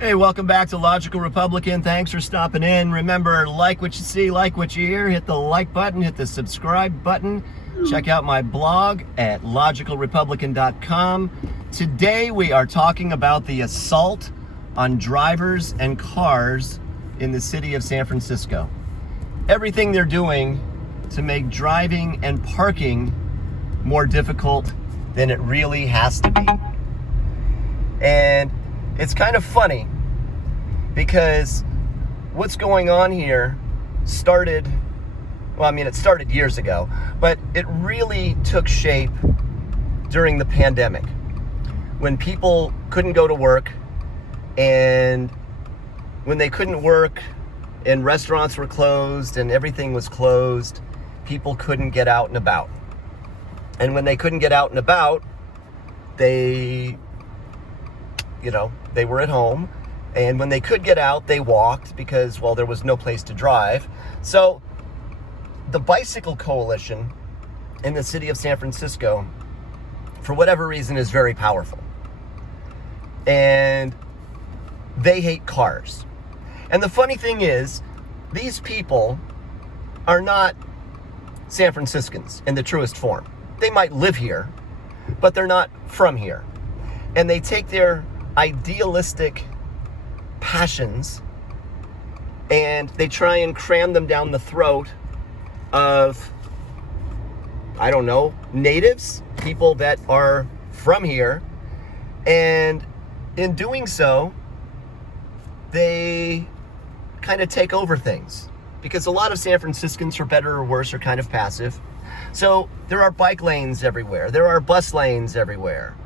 Hey, welcome back to Logical Republican. Thanks for stopping in. Remember, like what you see, like what you hear. Hit the like button, hit the subscribe button. Check out my blog at logicalrepublican.com. Today we are talking about the assault on drivers and cars in the city of San Francisco. Everything they're doing to make driving and parking more difficult than it really has to be. And it's kind of funny because what's going on here started, it started years ago, but it really took shape during the pandemic when people couldn't go to work, and when they couldn't work and restaurants were closed and everything was closed, people couldn't get out and about. And when they couldn't get out and about, they were at home, and when they could get out, they walked because, there was no place to drive. So the bicycle coalition in the city of San Francisco, for whatever reason, is very powerful. And they hate cars. And the funny thing is, these people are not San Franciscans in the truest form. They might live here, but they're not from here. And they take their idealistic passions and they try and cram them down the throat of, natives, people that are from here. And in doing so, they kind of take over things, because a lot of San Franciscans, for better or worse, are kind of passive. So there are bike lanes everywhere. There are bus lanes everywhere.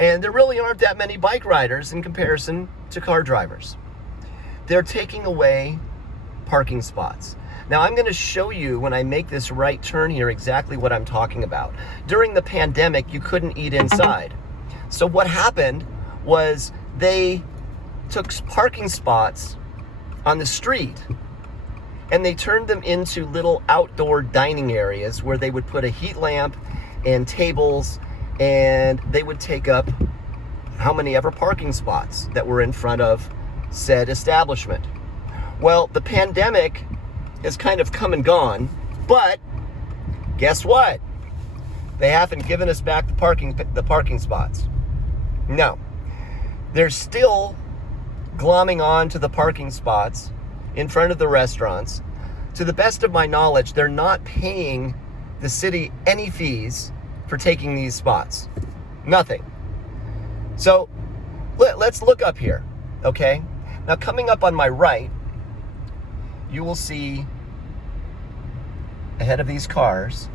And there really aren't that many bike riders in comparison to car drivers. They're taking away parking spots. Now, I'm going to show you when I make this right turn here exactly what I'm talking about. During the pandemic, you couldn't eat inside. So what happened was they took parking spots on the street and they turned them into little outdoor dining areas where they would put a heat lamp and tables, and they would take up how many ever parking spots that were in front of said establishment. Well, the pandemic has kind of come and gone, but guess what? They haven't given us back the parking spots. No. They're still glomming on to the parking spots in front of the restaurants. To the best of my knowledge, they're not paying the city any fees for taking these spots. Nothing. So let's look up here, okay? Now, coming up on my right, you will see ahead of these cars,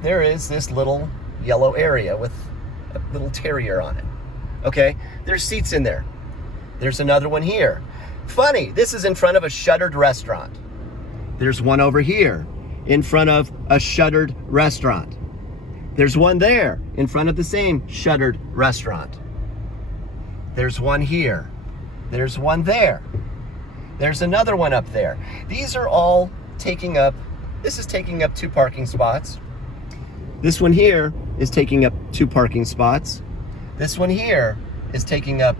there is this little yellow area with a little terrier on it, okay? There's seats in there. There's another one here. Funny, this is in front of a shuttered restaurant. There's one over here in front of a shuttered restaurant. There's one there in front of the same shuttered restaurant. There's one here. There's one there. There's another one up there. These are all taking up, this is taking up 2 parking spots. This one here is taking up 2 parking spots. This one here is taking up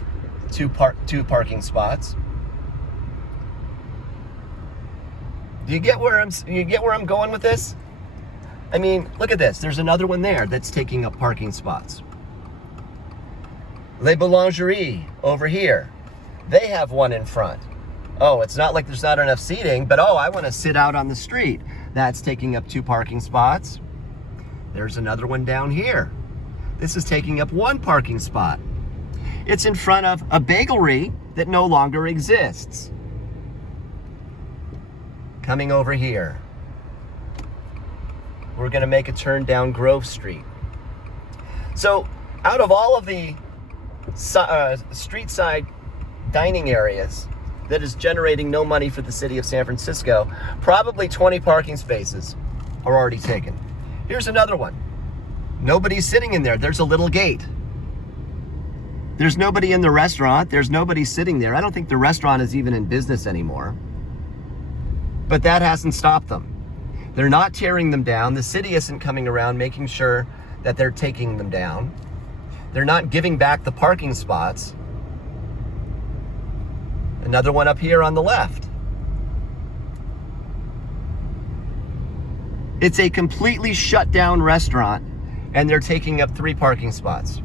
2 parking spots. Do you get where I'm going with this? I mean, look at this. There's another one there that's taking up parking spots. Les Boulangeries over here. They have one in front. Oh, it's not like there's not enough seating, but I want to sit out on the street. That's taking up 2 parking spots. There's another one down here. This is taking up 1 parking spot. It's in front of a bakery that no longer exists. Coming over here, we're going to make a turn down Grove Street. So out of all of the street side dining areas that is generating no money for the city of San Francisco, probably 20 parking spaces are already taken. Here's another one. Nobody's sitting in there. There's a little gate. There's nobody in the restaurant. There's nobody sitting there. I don't think the restaurant is even in business anymore. But that hasn't stopped them. They're not tearing them down. The city isn't coming around making sure that they're taking them down. They're not giving back the parking spots. Another one up here on the left. It's a completely shut down restaurant, and they're taking up 3 parking spots.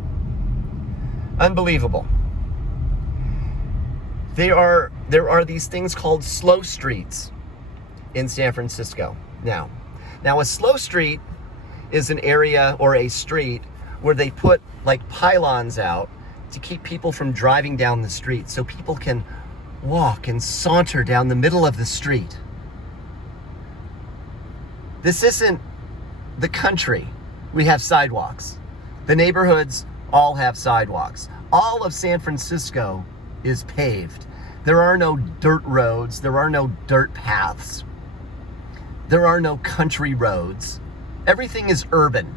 Unbelievable. There are these things called slow streets in San Francisco now. Now, a slow street is an area or a street where they put like pylons out to keep people from driving down the street so people can walk and saunter down the middle of the street. This isn't the country. We have sidewalks. The neighborhoods all have sidewalks. All of San Francisco is paved. There are no dirt roads. There are no dirt paths. There are no country roads. Everything is urban.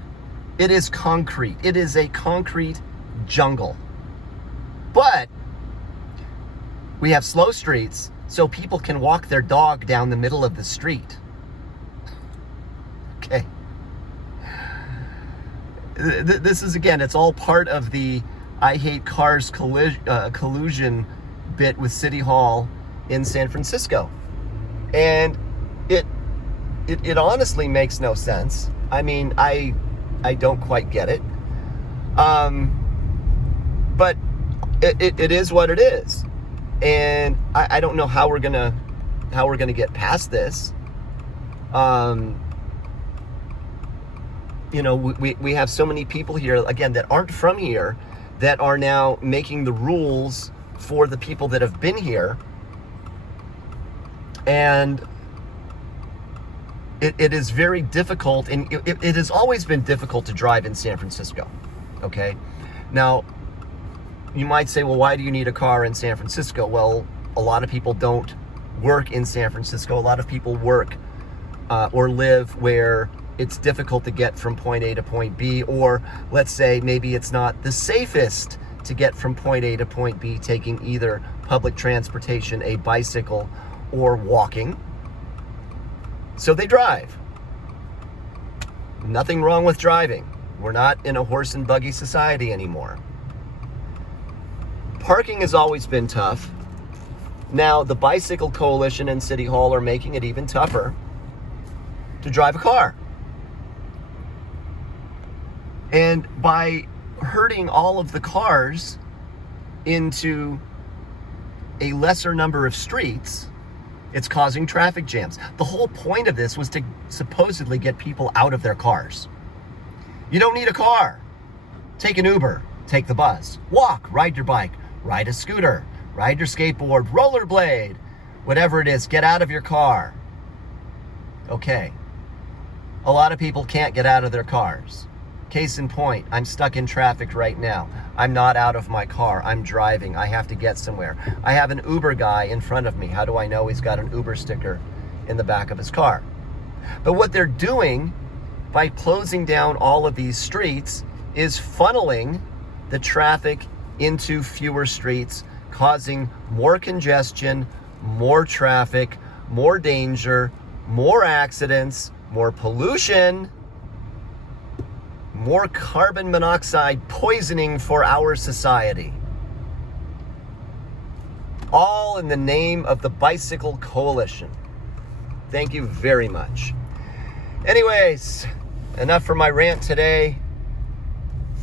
It is concrete. It is a concrete jungle. But we have slow streets so people can walk their dog down the middle of the street. Okay. This is, again, it's all part of the I hate cars collusion bit with City Hall in San Francisco. And it honestly makes no sense. I mean, I don't quite get it. But it is what it is. And I don't know how we're gonna get past this. You know, we have so many people here, again, that aren't from here, that are now making the rules for the people that have been here. And it is very difficult, and it has always been difficult to drive in San Francisco, okay? Now, you might say, well, why do you need a car in San Francisco? Well, a lot of people don't work in San Francisco. A lot of people work or live where it's difficult to get from point A to point B, or let's say maybe it's not the safest to get from point A to point B, taking either public transportation, a bicycle, or walking. So they drive. Nothing wrong with driving. We're not in a horse and buggy society anymore. Parking has always been tough. Now, the Bicycle Coalition and City Hall are making it even tougher to drive a car. And by herding all of the cars into a lesser number of streets, it's causing traffic jams. The whole point of this was to supposedly get people out of their cars. You don't need a car. Take an Uber, take the bus, walk, ride your bike, ride a scooter, ride your skateboard, rollerblade, whatever it is, get out of your car. Okay. A lot of people can't get out of their cars. Case in point, I'm stuck in traffic right now. I'm not out of my car. I'm driving. I have to get somewhere. I have an Uber guy in front of me. How do I know he's got an Uber sticker in the back of his car? But what they're doing by closing down all of these streets is funneling the traffic into fewer streets, causing more congestion, more traffic, more danger, more accidents, more pollution, more carbon monoxide poisoning for our society. All in the name of the Bicycle Coalition. Thank you very much. Anyways, enough for my rant today.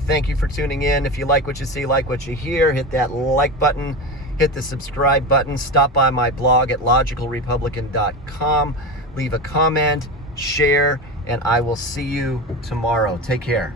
Thank you for tuning in. If you like what you see, like what you hear, hit that like button, hit the subscribe button, stop by my blog at logicalrepublican.com, leave a comment, share, and I will see you tomorrow. Take care.